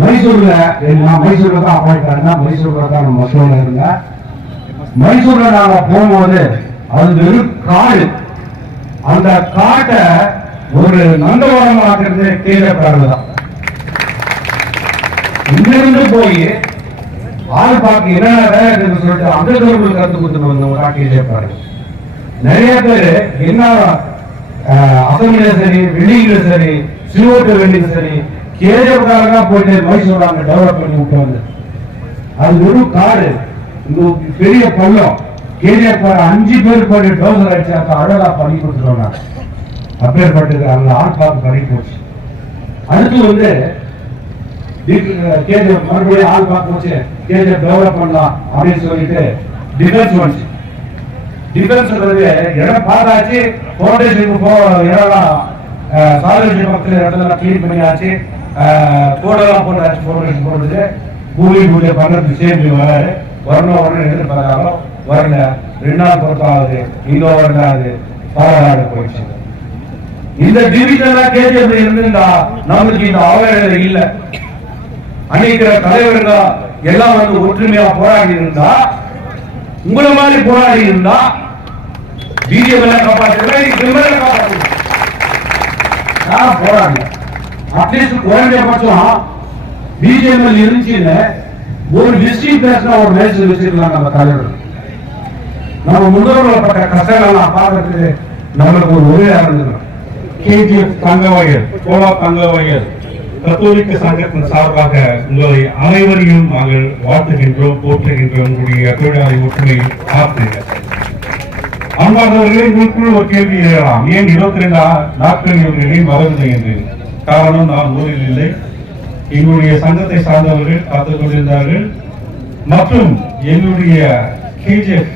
மைசூர்ல நான் மைசூர்ல தான் அப்பாயிண்ட் பண்ணேன். மைசூர்ல தான் நம்ம மசூர்ல இருந்தேன். மைசூர்ல நாங்க போகும்போது அது வெறும் காடு. அந்த காட்டை ஒரு நந்தவனம் ஆக்குறது கேஜிஎஃப் தான். இங்கிருந்து போய் ஆள் பார்க்க என்னென்ன வேலை இருக்குன்னு சொல்லிட்டு அந்த தூரங்களுக்கு கருத்து கொடுத்துட்டு வந்தவங்க கேஜிஎஃப். நிறைய பேர் என்ன அசம்பிளிலும் சரி, வெளியிலும் சரி, சிறுவட்டு வெளியிலும் சரி, கேஜிஎஃப் காரங்க போயிட்டு மைசூர் அங்க டெவலப் பண்ணி விட்டு வந்து அது வெறும் காடு. பெரிய பள்ளம். கேஜிஎஃப் 5 பேர் போயிட்டு டோசர் அடிச்சு அப்ப அழகா பண்ணி கொடுத்துருவாங்க. அப்பேற்பட்டு அந்த ஆள் பார்த்து பண்ணி போச்சு. அடுத்து வந்து கேஜிஎஃப் மறுபடியும் ஆள் பார்க்க போச்சு, கேஜிஎஃப் டெவலப் பண்ணலாம் அப்படின்னு சொல்லிட்டு டிஃபென்ஸ் வந்துச்சு. டிஃபென்ஸ் இடம் பார்த்தாச்சு, ஃபவுண்டேஷனுக்கு இடம்லாம் சாலைவண்டி பக்கத்தில் இடத்துல கிளீன் பண்ணியாச்சு, கோடெல்லாம் போட்டாச்சு, ஃபவுண்டேஷன் போட்டுச்சு. பூமி பூஜை பண்ணுறதுக்கு சேர்ந்து வராரு. வரணும் எதிர்பார்த்தாலும் வரல. 2 நாள் பொறுத்தாகுது, இன்னும் வரலாது, பாராடு போயிடுச்சு. இந்த டிவிஷன்ல கேஜிஎஃப் இருந்தா நமக்கு இந்த அவல இல்ல. அன்னைக்கு தலைவருங்க எல்லாம் வந்து ஒற்றுமையா போராடி இருந்தா, உங்களை மாதிரி போராடி இருந்தா பிஜேபி காப்பாற்ற போராடி அட்லீஸ்ட் குறைஞ்சபட்சம் பிஜேபி இருந்துச்சுன்னு ஒரு டிஸ்ட்ரிக்ட் பேசினா ஒரு மேட்ச் வச்சிருக்கலாம். நம்ம தலைவர் நம்ம முன்னோர்களப்பட்ட கஷ்டங்கள்லாம் பார்க்கறதுக்கு நம்மளுக்கு ஒரு உதவியா இருந்துடும். கேஜிஎஃப் தங்கவயல், கோலா தங்கவயல் கத்தோலிக்க சங்கத்தின் சார்பாக உங்களை அனைவரையும் நாங்கள் வாழ்த்துகின்றோம், போற்றுகின்றோம். உங்களுடைய தொழிலாளி ஒற்றுமை ஆற்றுங்க. அன்பார்ந்தவர்களே, உங்களுக்குள் ஒரு கேள்வி எழலாம். ஏன் 22 நாட்கள் இவர்களை வரவில்லை என்று. காரணம், நான் ஊரில் இல்லை. எங்களுடைய சங்கத்தை சார்ந்தவர்கள் காத்துக் கொண்டிருந்தார்கள். மற்றும் எங்களுடைய கேஜிஎஃப்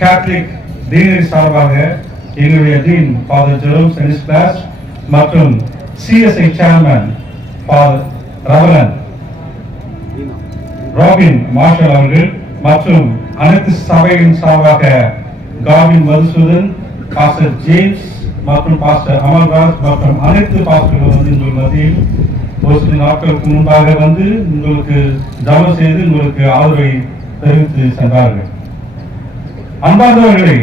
கேத்தலிக் டீனரி சார்பாக எங்களுடைய டீன் ஃபாதர் ஜெரோம் செனிஸ்லாஸ் மற்றும் CSI chairman father reverend Robin Marshall அவர்கள் மற்றும் அனைத்து சபையின் சார்பாக காவின் மதுசூதன், பாஸ்டர் ஜேம்ஸ் மற்றும் பாஸ்டர் அமல்ராஜ் மற்றும் அனைத்து பாஸ்டர்கள் வந்து உங்கள் மத்தியில் ஒரு சில நாட்களுக்கு முன்பாக வந்து உங்களுக்கு ஜபம் செய்து உங்களுக்கு ஆதரவை தெரிவித்து சென்றார்கள். அன்பார்ந்தவர்களே,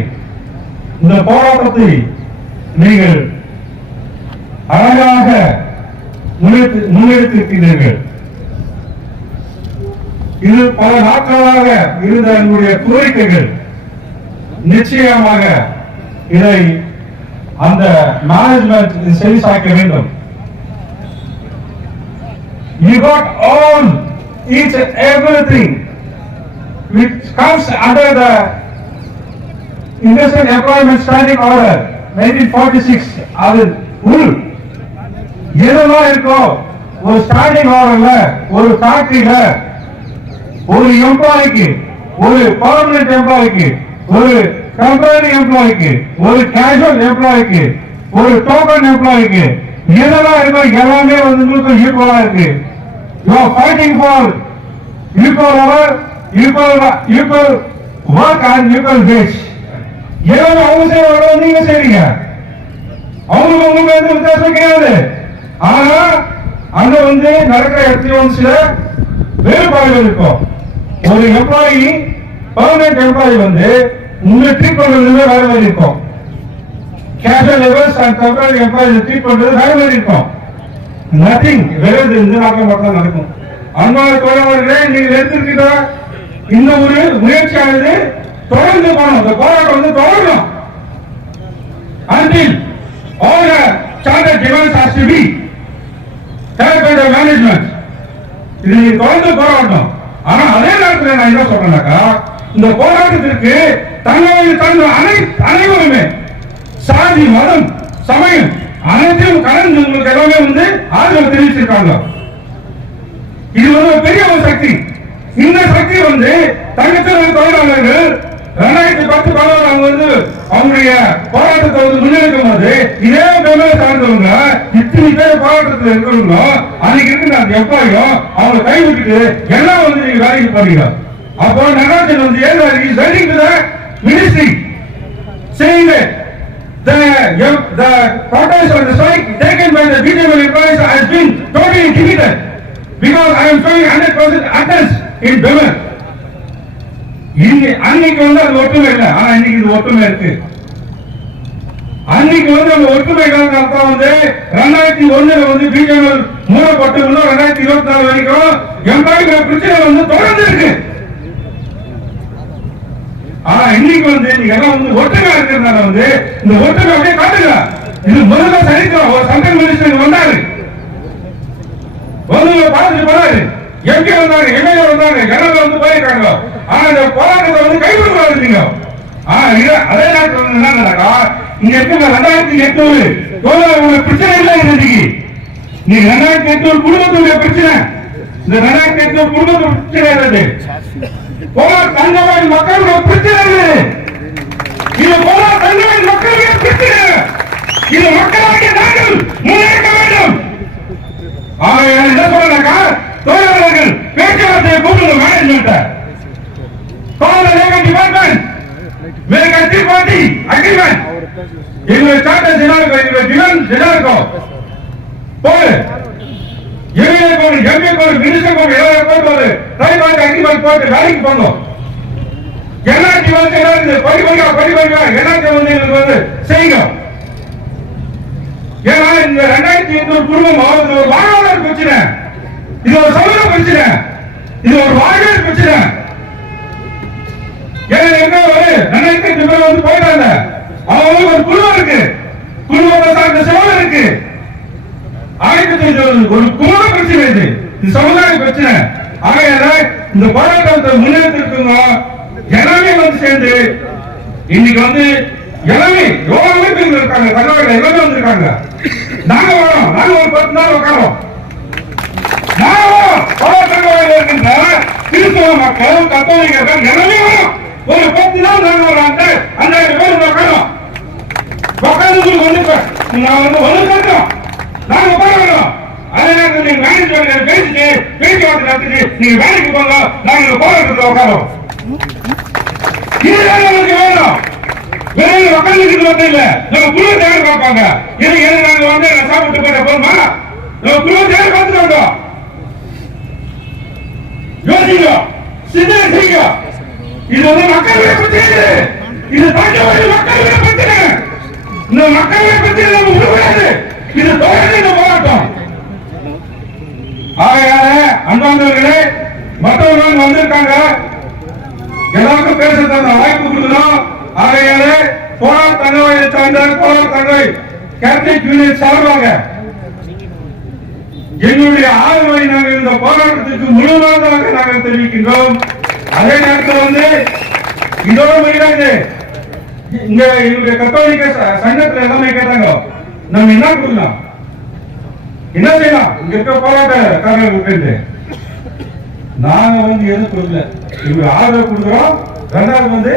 இந்த போராட்டத்தை நீங்கள் அழகாக முன்னெடுத்திருக்கிறீர்கள். இது பல நாட்களாக இருந்த என்னுடைய கோரிக்கைகள். நிச்சயமாக இதை அந்த மேனேஜ்மெண்ட் செவி சாய்க்க வேண்டும். You got all each and everything which comes under the Industrial Employment Standing Order 1946. அது உள் எதெல்லாம் இருக்கோ ஒரு ஸ்டாண்டிங் ஆர்டர்ல ஒரு ஃபேக்டரியில ஒரு எம்ப்ளாய்க்கு, ஒரு பர்மனன்ட் எம்ப்ளாய்க்கு, ஒரு டெம்பரரி எம்ப்ளாய்க்கு, ஒரு கேஷுவல் எம்ப்ளாய்க்கு, ஒரு டோக்கன் எம்ப்ளாய்க்கு எதெல்லாம் இருக்கோ எல்லாமே வந்து உங்களுக்கு ஈக்குவலா இருக்கு. You are fighting for equal hour, equal work and equal wage. ஏதோ அவங்க செய்வாங்க, நீங்க செய்றீங்க. அவங்களுக்கு உங்களுக்கு எந்த வித்தியாசம் கிடையாது. ஆனா அங்க வந்து நடக்கிற இடத்துல வந்து சில வேறுபாடுகள் இருக்கும். ஒரு எம்ப்ளாயி, பர்மனன்ட் எம்ப்ளாயி வந்து உங்களை ட்ரீட் பண்றது வேற மாதிரி இருக்கும். Casual levels and temporary employee treat பண்றது வேற மாதிரி இருக்கும். நத்திங் வேறு இந்த நாட்கள் மட்டும் நடக்கும். அன்பான தொழிலாளர்களே, நீங்கள் எடுத்திருக்கிற இந்த ஒரு முயற்சியானது தொடர்ந்து போகணும். இந்த போராட்டம் வந்து தொடரணும். Until all the charter demands has to be heard by the management. இது தொடர்ந்து போராட்டம். ஆனா அதே நேரத்தில் நான் என்ன சொல்றேன்னாக்கா, இந்த போராட்டத்திற்கு அனைவருமே சாதி, மதம், சமயம் அனைத்தையும் கலந்து உங்களுக்கு எல்லாமே வந்து ஆதரவு தெரிவிச்சிருக்காங்க. இது வந்து பெரிய ஒரு சக்தி. இந்த சக்தி வந்து தங்கத்தில் தொழிலாளர்கள் 2010 அவங்க வந்து அவங்களுடைய போராட்டத்தை வந்து முன்னெடுக்கும் போது இதே மேலே சார்ந்தவங்க இத்தனை பேர் போராட்டத்தில் இருக்கிறவங்க அன்னைக்கு இருக்கிற அந்த எம்ப்ளாயும் அவங்க கைவிட்டுட்டு எல்லாம் வந்து நீங்க வேலைக்கு போறீங்க. அப்போ நடராஜன் வந்து ஏன் waiting to the ministry saying that the protest or the strike taken by the BJP employees has been totally defeated. because I am showing 100% attendance in Bemer. அன்னைக்கு வந்து அது ஒற்றுமை இல்லை, ஆனா இன்னைக்கு இது ஒற்றுமை இருக்கு. அன்னைக்கு வந்து அந்த ஒற்றுமை அர்த்தம் வந்து 2001 வந்து பிஜேபி மூடப்பட்டு 2024 வரைக்கும் எம்ப்ளாய்மெண்ட் பிரச்சனை வந்து தொடர்ந்து இருக்கு. ஆனா இன்னைக்கு வந்து நீங்க எல்லாம் வந்து ஒற்றுமை இருக்கிறதுனால வந்து இந்த ஒற்றுமை அப்படியே காட்டுங்க. இது முதல்ல சரித்திரம். ஒரு சென்ட்ரல் மினிஸ்டர் வந்தாரு, வந்து பார்த்துட்டு போனாரு, எம்பி வந்தாங்க, எம்எல்ஏ வந்தாங்க, ஜனங்க வந்து போயிருக்காங்க. ஆனா இந்த போராட்டத்தை வந்து கைவிடுவாரு நீங்க. அதே நேரத்தில் வந்து என்னன்னாக்கா இங்க இருக்க 2800 உங்களுக்கு பிரச்சனை இல்லை. இன்னைக்கு நீங்க 2800 குடும்பத்துடைய பிரச்சனை, இந்த 2800 குடும்பத்துடைய பிரச்சனை இருந்தது. போராட்ட தங்கவாய் மக்களுடைய பிரச்சனை இல்லை. இது போராட்ட தங்கவாய் மக்களுடைய பிரச்சனை. இது மக்களாகிய நாங்கள் முன்னேற்ற வேண்டும். ஆகையால் என்ன சொல்றாக்கா, தொழிலாளர்கள் பேச்சுவார்த்தையை கூப்பிடுங்க. Management call the labor department, make a triparty agreement. எங்களுடைய சார்ட்டர் ஜெனரல், எங்களுடைய டிமாண்ட் ஜெனரல் போடு, எம்ஏ போடு, எம்ஏ போடு, மினிஸ்டர் போடு, எல்லாரும் போட்டு ட்ரைபார்ட்டி அக்ரிமெண்ட் போட்டு வேலைக்கு போங்க. என்ஆர்டி வந்து என்ன படிப்படியா என்ஆர்டி வந்து எங்களுக்கு வந்து செய்யுங்க. ஏன்னா இந்த 2800 குடும்பம் ஒரு வாழ்வாதார பிரச்சனை, இது ஒரு சமூக பிரச்சனை, இது ஒரு வாழ்வியல் பிரச்சனை. என்ன ஒரு 2800 பேர் வந்து போயிட்டாங்க. அவங்களுக்கு ஒரு குடும்பம் இருக்கு, குடும்பத்தை சார்ந்த செலவு இருக்கு. ஒரு குடும்ப பிரச்சனை, இது சமுதாய பிரச்சனை. ஆகையால இந்த போராட்டத்தை முன்னெடுத்திருக்கோங்க. எல்லாமே வந்து சேர்ந்து இன்னைக்கு வந்து எல்லாமே எவ்வளவு அமைப்புகள் இருக்காங்க, தலைவர்கள் எல்லாமே வந்திருக்காங்க. நாங்க வரோம், நாங்க ஒரு 10 நாள் உட்காரோம். போராட்டங்கள் இருக்கின்ற கிறிஸ்தவ மக்கள், கத்தோலிக்கர்கள் எல்லாமே வரும். ஒரு 10 நாள் நாங்க ஒரு 5000 பேர் உட்காரோம். உட்கார்ந்து வந்து நான் வந்து ஒழுங்காட்டோம், நாங்க உட்காரோம். அதே நேரத்தில் நீங்க மேனேஜ்மெண்ட் பேசிட்டு பேச்சுவார்த்தை நடத்திட்டு நீங்க வேலைக்கு போங்க, நாங்க போராட்டத்தில் உட்காரோம். இதுதான் நமக்கு வேணும். வேலையில் உட்கார்ந்து வந்து இல்ல, நம்ம குழு தேவை பார்ப்பாங்க. இது நாங்க வந்து சாப்பிட்டு போயிட்ட போதுமா, நம்ம குழு தேவை பார்த்துட்டு வந்தோம். யோசிங்க, சிந்தனை செய்யுங்க. இது வந்து மக்களுடைய பிரச்சனை, இது தங்கவாய் மக்களுடைய பிரச்சனை. இந்த மக்களுடைய பிரச்சனை நம்ம விடக்கூடாது. இது தொடர்ந்து இந்த போராட்டம். ஆகையால அன்பானவர்களே, மற்றவர்கள் வந்திருக்காங்க, எல்லாருக்கும் பேசுறதுக்கு வாய்ப்பு கொடுக்கணும். ஆகையால போராட்ட தங்கவாயை சார்ந்த போராட்ட தங்கவாய் கேத்தலிக் யூனியன் சார்பாக எங்களுடைய ஆதரவை நாங்கள் இந்த போராட்டத்திற்கு முழுவதாக நாங்கள் தெரிவிக்கின்றோம். அதே நேரத்தில் வந்து இதோட முடியாது, இங்க எங்களுடைய கத்தோலிக்க சங்கத்தில் எல்லாமே கேட்டாங்க, நம்ம என்ன கொடுக்கலாம், என்ன செய்யலாம், இங்க இருக்க போராட்டக்காரர்களுக்கு. நாங்க வந்து எதுவும் கொடுக்கல, இவங்க ஆதரவு கொடுக்கிறோம். ரெண்டாவது வந்து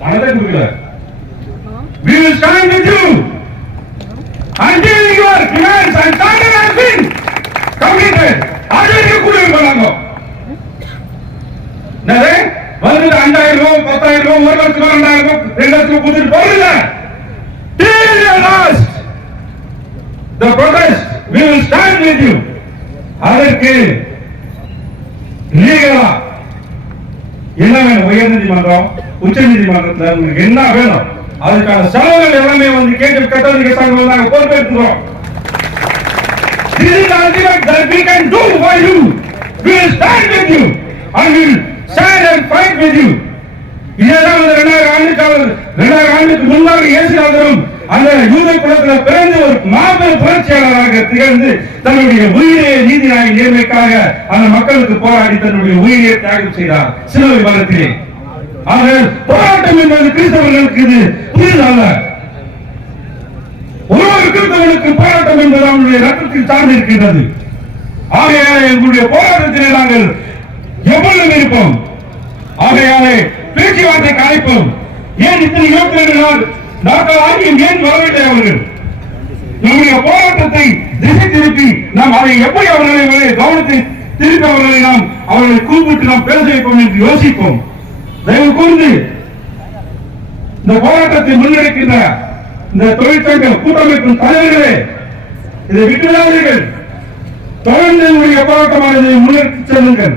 பணத்தை கொடுக்கல. We will stand with you until your demands and standards have been completed. அதுக்கு கூட போறாங்க. நரே வந்து 5000 10,000 1 லட்சம் 2000 2 லட்சம் கொடுத்து போறல. Till the last the protest we will stand with you. அதற்கு லீகலா என்ன வேணும், உயர் நீதிமன்றம் உச்ச நீதிமன்றத்தில் உங்களுக்கு என்ன வேணும், அதுக்கான செலவுகள் எல்லாமே வந்து கேட்டு கத்தோலிக்க சங்கம் நாங்கள் பொறுப்பேற்றுக்கிறோம். This is the ultimate that we can do for you. We will stand with you and we will stand and fight with you. இதெல்லாம் 2000 ஆண்டுக்கு முன்பாக இயேசுநாதரும் அந்த யூத குலத்தில் பிறந்து ஒரு மாபெரும் புரட்சியாளராக திகழ்ந்து தன்னுடைய உயிரை நீதிநாய நேர்மைக்காக அந்த மக்களுக்கு போராடி தன்னுடைய உயிரை தியாகம் செய்தார் சிலுவை மரத்திலே. ஆனால் போராட்டம் என்பது கிறிஸ்தவர்களுக்கு இது புரிதல்ல. ஒவ்வொரு கிறிஸ்தவனுக்கு போராட்டம் என்பது அவனுடைய ரத்தத்தில் சார்ந்து இருக்கின்றது. ஆகையாலே எங்களுடைய போராட்டத்திலே நாங்கள் எவ்வளவு இருப்போம். ஆகையாலே பேச்சுவார்த்தைக்கு அழைப்போம். ஏன் இத்தனை 22 நாட்கள் ஆகியும் ஏன் வரவில்லை அவர்கள்? நம்முடைய போராட்டத்தை திசை திருப்பி நாம் அதை எப்படி அவர்களை கவனத்தை திருப்பி அவர்களை கூப்பிட்டு நாம் பேச வைப்போம் என்று யோசிப்போம். தயவு கூர்ந்து இந்த போராட்டத்தை முன்னெடுக்கின்ற இந்த தொழிற்சங்க கூட்டமைப்பின் தலைவர்களே, இதை விட்டுவிடாதீர்கள். தொடர்ந்து உங்களுடைய போராட்டமானது முன்னெடுத்து செல்லுங்கள்.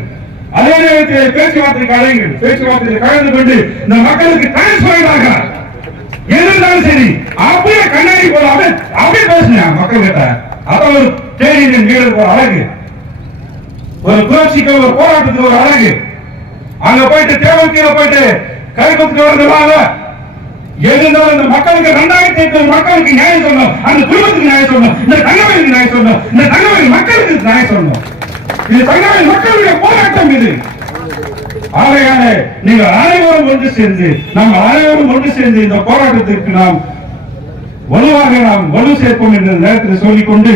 அதே நேரத்தில் பேச்சுவார்த்தைக்கு அழையுங்கள். பேச்சுவார்த்தையில் கலந்து கொண்டு இந்த மக்களுக்கு டிரான்ஸ்பராக எதிர்த்தாலும் சரி அப்படியே கண்ணாடி போல அப்படியே பேசுங்க மக்கள் கிட்ட. அதான் ஒரு தேடியின் வீரருக்கு ஒரு அழகு, ஒரு புரட்சிக்கு ஒரு போராட்டத்துக்கு ஒரு அழகு. அங்க போயிட்டு தேவக்கீழ போயிட்டு கை கொடுத்து வரதுனால இருந்தாலும் இந்த மக்களுக்கு 2008 மக்களுக்கு நியாயம் சொல்லணும், அந்த குடும்பத்துக்கு நியாயம் சொல்லணும், இந்த தங்கவேலுக்கு நியாயம் சொல்லணும், இந்த தங்கவேலு மக்களுக்கு நியாயம் சொல்லணும். இது தங்கவேலு மக்களுடைய போராட்டம். இது ஆகையான நீங்கள் அனைவரும் ஒன்று சேர்ந்து நம்ம அனைவரும் ஒன்று சேர்ந்து இந்த போராட்டத்திற்கு நாம் வலு சேர்ப்போம் என்ற நேரத்தில் சொல்லிக்கொண்டு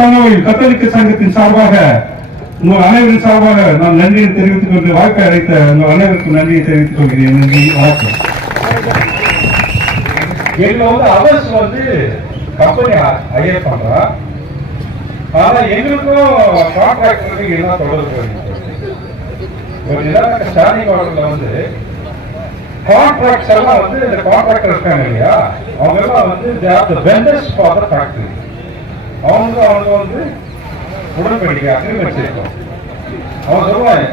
தங்கவேல் கத்தோலிக்க சங்கத்தின் சார்பாக உங்கள் அனைவரின் சார்பாக நான் நன்றியை தெரிவித்துக் கொண்டு வாய்ப்பை அளித்த உங்கள் அனைவருக்கும் நன்றியை தெரிவித்துக் கொள்கிறேன். நன்றி, வணக்கம். எங்களை அவர்ஸ் கம்பெனி ஹையர் பண்றா. ஆனா எங்களுக்கும் கான்ட்ராக்டருக்கு என்ன தொடர்பு? ஸ்டாண்டிங் ஆர்டர்ல கான்ட்ராக்ட்ஸ் எல்லாம் இந்த கான்ட்ராக்டர் இருக்காங்க இல்லையா, அவங்க எல்லாம் வெண்டர்ஸ் ஃபார் த ஃபேக்டரி. அவங்க உடன்படிக்கை அக்ரிமெண்ட் செய்யணும். அவன் சொல்லுவாங்க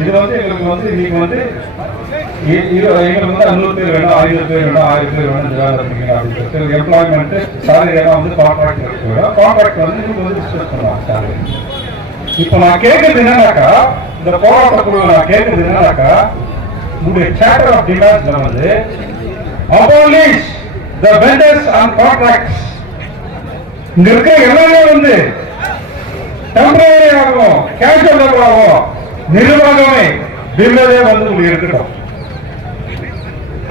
இது எங்களுக்கு இன்னைக்கு எங்களுக்கு 500 பேர் வேணும், 500 பேர் வேணும், 1000 பேர் வேணும் அப்படின்னு எம்ப்ளாய்மெண்ட் சாலரி எல்லாம் கான்ட்ராக்ட் இருக்கு. கான்ட்ராக்ட் நீங்க டிஸ்கஸ் பண்ணுவாங்க சாலரி. இப்ப நான் கேட்கறது என்னன்னாக்கா, இந்த போராட்டக்குழு நான் கேட்கறது என்னன்னாக்கா, உங்களுடைய சார்ட்டர் ஆஃப் டிமாண்ட்ஸ்ல abolish the vendors and contracts. இங்க இருக்க எல்லாமே டெம்பரரி ஆகும், கேஷுவல் ஆகும், நிர்வாகமே பில்லவே உங்களுக்கு இருக்கட்டும்.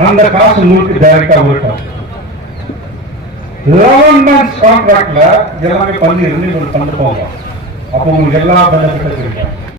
அந்த காசு உங்களுக்கு டைரக்டா இருக்கட்டும். 11 months கான்ட்ராக்ட்ல எல்லாமே பண்ணி இருந்து உங்களுக்கு பண்ணி போங்க. அப்போ உங்களுக்கு எல்லா பெனிஃபிட்டும் கிடைக்கும்.